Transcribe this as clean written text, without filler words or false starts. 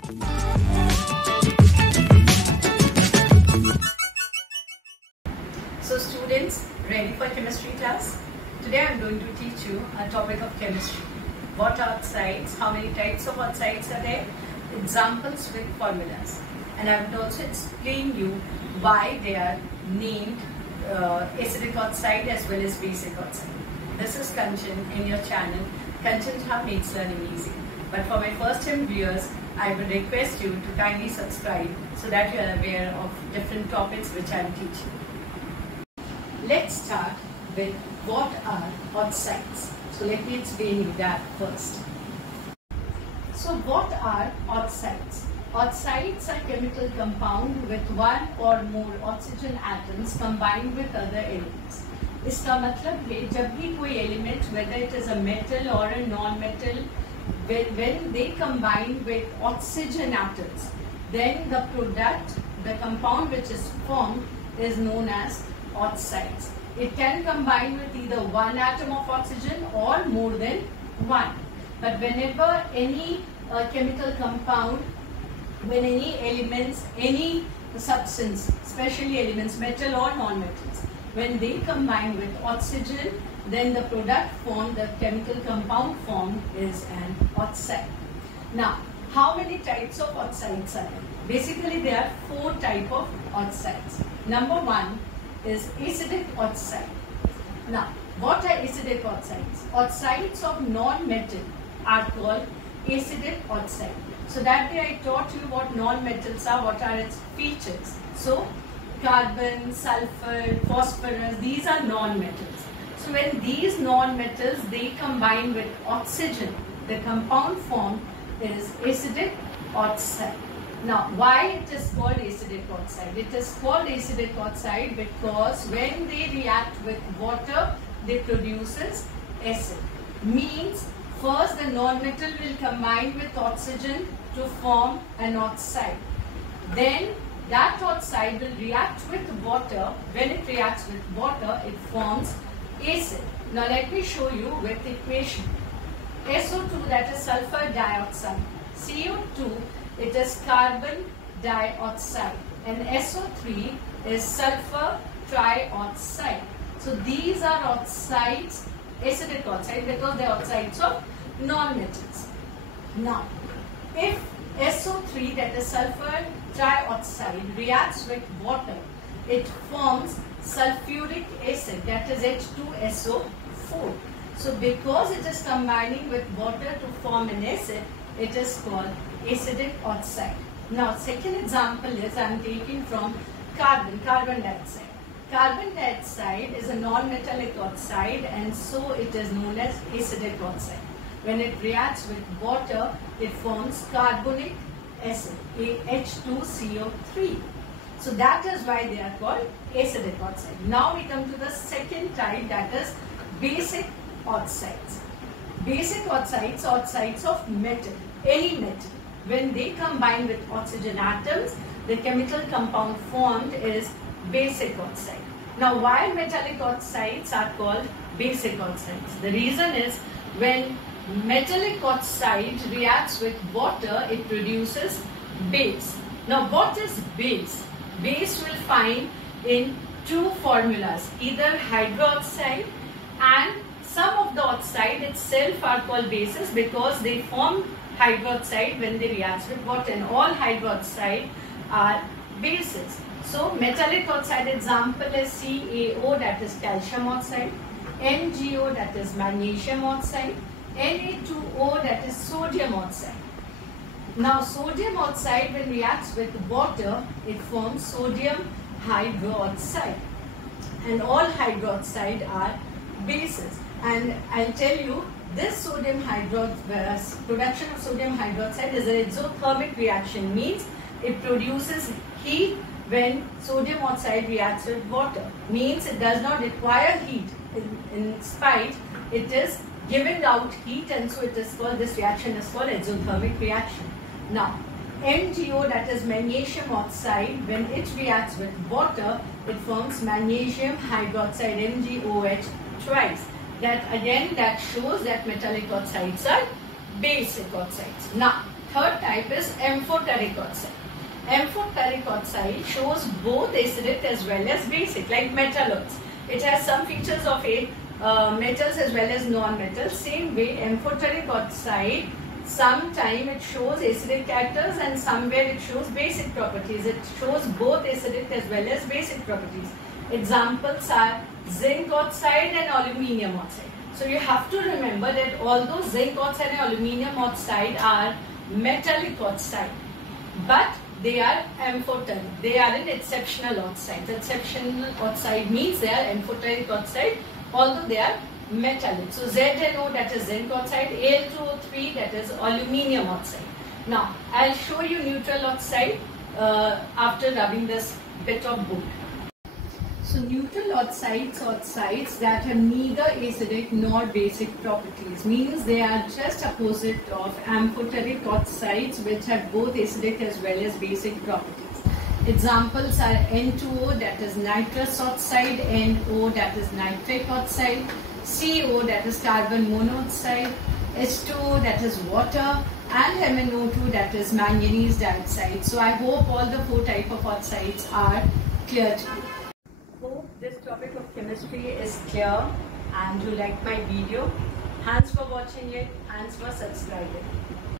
So students, ready for chemistry class? Today I am going to teach you a topic of chemistry. What are oxides? How many types of oxides are there? Examples with formulas. And I would also explain you why they are named acidic oxide as well as basic oxide. This is Kanchan in your channel, Kanchan Jha Makes Learning Easy. But for my first time viewers, I would request you to kindly subscribe so that you are aware of different topics which I am teaching. Let's start with what are oxides. So let me explain you that first. So what are oxides? Oxides are chemical compound with one or more oxygen atoms combined with other elements. इसका मतलब है जब भी कोई element, whether it is a metal or a non-metal, when they combine with oxygen atoms, then the product, the compound which is formed is known as oxides. It can combine with either one atom of oxygen or more than one. But whenever any chemical compound, when any elements, any substance, especially elements, metal or non-metals, when they combine with oxygen, then the product formed, the chemical compound formed is an oxide. Now, how many types of oxides are there? Basically, there are 4 types of oxides. Number 1 is acidic oxide. Now, what are acidic oxides? Oxides of non-metal are called acidic oxide. So that day I taught you what non-metals are, what are its features. So, carbon, sulfur, phosphorus, these are non-metals. So when these non-metals, they combine with oxygen, the compound formed is acidic oxide. Now, why it is called acidic oxide? It is called acidic oxide because when they react with water, they produces acid. Means first the non-metal will combine with oxygen to form an oxide. Then that oxide will react with water. When it reacts with water, it forms acid. Now let me show you with equation. SO2, that is sulfur dioxide. CO2, it is carbon dioxide. And SO3 is sulfur trioxide. So these are oxides, acidic oxide, because they are oxides of non-metals. Now, if SO3, that is sulfur trioxide, reacts with water, it forms sulfuric acid, that is H2SO4. So because it is combining with water to form an acid, it is called acidic oxide. Now second example is I am taking from carbon dioxide. Carbon dioxide is a non-metallic oxide and so it is known as acidic oxide. When it reacts with water, it forms carbonic acid, H2CO3. So that is why they are called acidic oxide. Now we come to the second type, that is basic oxides. Basic oxides are oxides of metal, any metal. When they combine with oxygen atoms, the chemical compound formed is basic oxide. Now why metallic oxides are called basic oxides? The reason is when metallic oxide reacts with water, it produces base. Now what is base? Base will find in 2 formulas, either hydroxide, and some of the oxide itself are called bases because they form hydroxide when they react with water, and all hydroxide are bases. So metallic oxide example is CaO, that is calcium oxide, MgO, that is magnesium oxide, Na2O, that is sodium oxide. Now sodium oxide when reacts with water, it forms sodium hydroxide, and all hydroxide are bases. And I'll tell you, this sodium production of sodium hydroxide is an exothermic reaction, means it produces heat when sodium oxide reacts with water. Means it does not require heat. In spite, it is giving out heat, and so it is called, this reaction is called exothermic reaction. Now, MgO, that is magnesium oxide, when it reacts with water, it forms magnesium hydroxide, MgOH twice. That again, that shows that metallic oxides are basic oxides. Now, Third type is amphoteric oxide. Amphoteric oxide shows both acidic as well as basic, like metalloids. It has some features of metals as well as non-metals. Same way, amphoteric oxide, sometime it shows acidic characters and somewhere it shows basic properties. It shows both acidic as well as basic properties. Examples are zinc oxide and aluminium oxide. So you have to remember that although zinc oxide and aluminium oxide are metallic oxide, but they are amphoteric. They are an exceptional oxide. Exceptional oxide means they are amphoteric oxide, although they are metallic. So ZNO, that is zinc oxide, Al2O3, that is aluminium oxide. Now I'll show you neutral oxide after rubbing this bit of wood. So neutral oxides, oxides that have neither acidic nor basic properties, means they are just opposite of amphoteric oxides which have both acidic as well as basic properties. Examples are N2O, that is nitrous oxide, NO, that is nitric oxide, CO, that is carbon monoxide, H2O, that is water, and MnO2, that is manganese dioxide. So I hope all the 4 types of oxides are clear to you. Hope this topic of chemistry is clear and you like my video. Thanks for watching it. Thanks for subscribing.